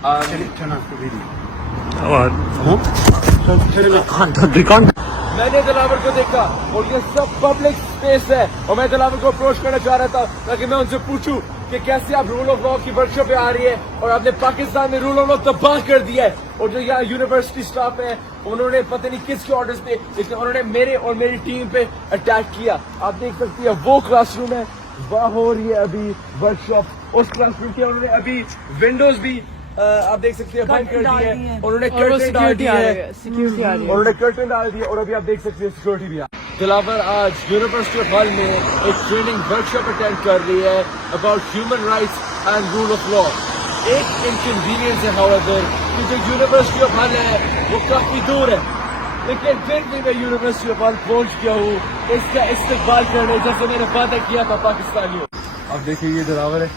Turn off the video. Turn it off. मैंने दिलावर को देखा और ये सब पब्लिक स्पेस है और मैं दिलावर को अप्रोच करना चाह रहा था ताकि मैं उनसे पूछूं कि कैसे आप रूल ऑफ लॉ की वर्कशॉप पे आ रही है और आपने पाकिस्तान में रूल ऑफ लॉ तबाह कर दिया है और जो यहाँ यूनिवर्सिटी स्टाफ है उन्होंने पता नहीं किसके ऑर्डर्स पे लेकिन उन्होंने मेरे और मेरी टीम पे अटैक किया। आप देख सकती है वो क्लासरूम है, वहाँ हो रही है अभी वर्कशॉप। उस क्लासरूम के उन्होंने अभी विंडोज भी आप देख सकते हैं बंद कर दी है, उन्होंने कर्टन डाल दिया है, सिक्योरिटी आ रही है। उन्होंने कर्टन डाल दिया और अभी आप देख सकते हैं सिक्योरिटी भी है। दिलावर आज यूनिवर्सिटी ऑफ हल में एक ट्रेनिंग वर्कशॉप अटेंड कर रही है about human rights and rule of law. एक इनकन्वीनियंस है हाउएवर कि जो यूनिवर्सिटी ऑफ हल है वो काफी दूर है, लेकिन फिर भी मैं यूनिवर्सिटी ऑफ हल पहुंच गया हूँ इसका इस्तेमाल करने जैसे मैंने वादा किया था पाकिस्तानियों। अब देखिए ये दिलावर है,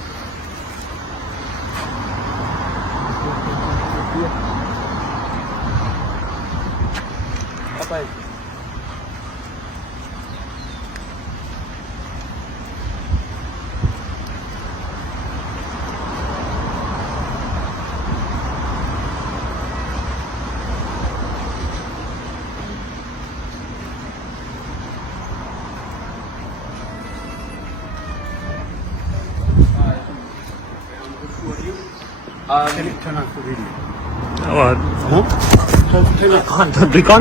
Turn off the video. What? Turn it off.